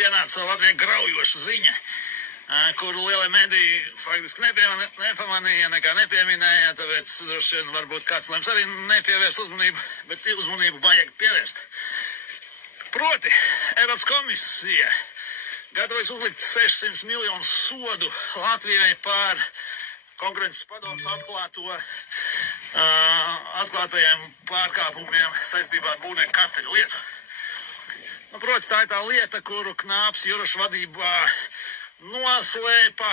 pienāca Latvijai graujoša ziņa, kuru lielie mediji faktiski nepamanīja, nekā nepieminēja, tāpēc droši vien varbūt kāds lems arī nepievērs uzmanību, bet uzmanību vajag pievērst. Proti, Eiropas komisija gatavojas uzlikt 600 miljonu sodu Latvijai par konkurences padomes atklātajiem pārkāpumiem saistībā ar būvnieku karteļu lietu. Proti, tā ir tā lieta, kuru Knāps Juraša vadībā noslēpa,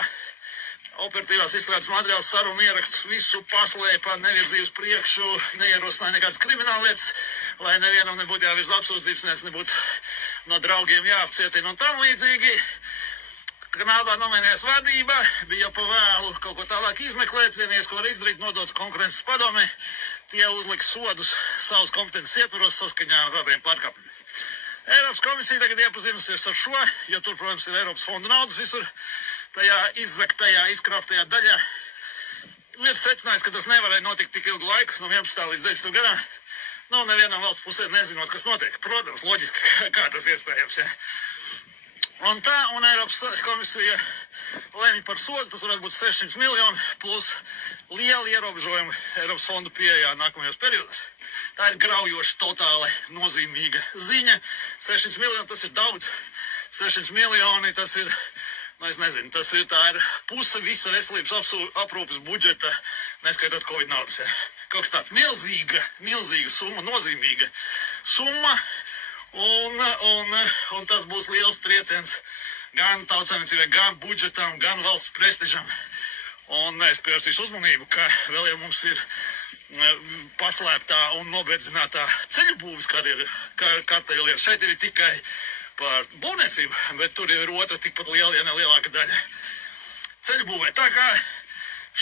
operatīvās izstrādes materiāls, sarunu ierakstus, visu paslēpa, nevirzīja uz priekšu, neierosināja nekādas krimināllietas, lai nevienam nebūtu jāvirz apsūdzības, nebūtu no draugiem jāapcietina un tam līdzīgi. Knābā nomainījās vadība, bija jau pa vēlu kaut ko tālāk izmeklēt, vienīgais, ko var izdarīt, nodot konkurences padomē, tie uzliks sodus savus kompetences ietvaros saskaņā ar tādiem pārkāpumiem. Eiropas komisija tagad iepazinusies ar šo, jo tur, protams, ir Eiropas fondu naudas visur, tajā izzaktajā, izkrāptajā daļā. Ir secinājis, ka tas nevarēja notikt tik ilgu laiku, no 11. līdz 19. gadam. Nevienam valsts pusē nezinot, kas notiek. Protams, loģiski, kā tas iespējams, ja. Un Eiropas komisija lemj par sodu, tas varētu būt 600 miljoni, plus lieli ierobežojumi Eiropas fondu pieejā nākamajos periodos. Tā ir graujoša, totāli nozīmīga ziņa. 600 miljoni, tas ir daudz. 600 miljoni, tas ir, es nezinu, tā ir puse visa veselības aprūpes budžeta, neskaitot Covid naudas. Ja. Kaut kas tāds milzīga summa, nozīmīga summa. Un tas būs liels trieciens gan tautsaimniecībai, gan budžetam, gan valsts prestižam. Un es pievērsīšu uzmanību, ka vēl jau mums ir paslēptā un nobedzinātā ceļu būvis karteļu lieta. Šeit ir tikai par būvniecību, bet tur jau ir otra tikpat liela, ja ne lielāka daļa ceļu būvē. Tā kā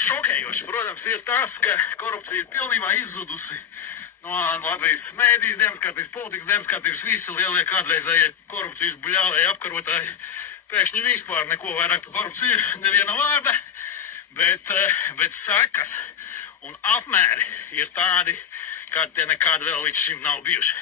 šokējoši, protams, ir tas, ka korupcija ir pilnībā izzudusi no Latvijas mēdīs dienas kārtības, politikas dienas kārtības, visi lielie kādreizējie korupcijas bļāvēji, apkarotāji, pēkšņi vispār neko vairāk par korupciju, neviena vārda, bet sekas un apmēri ir tādi, kādi tie nekad vēl līdz šim nav bijuši.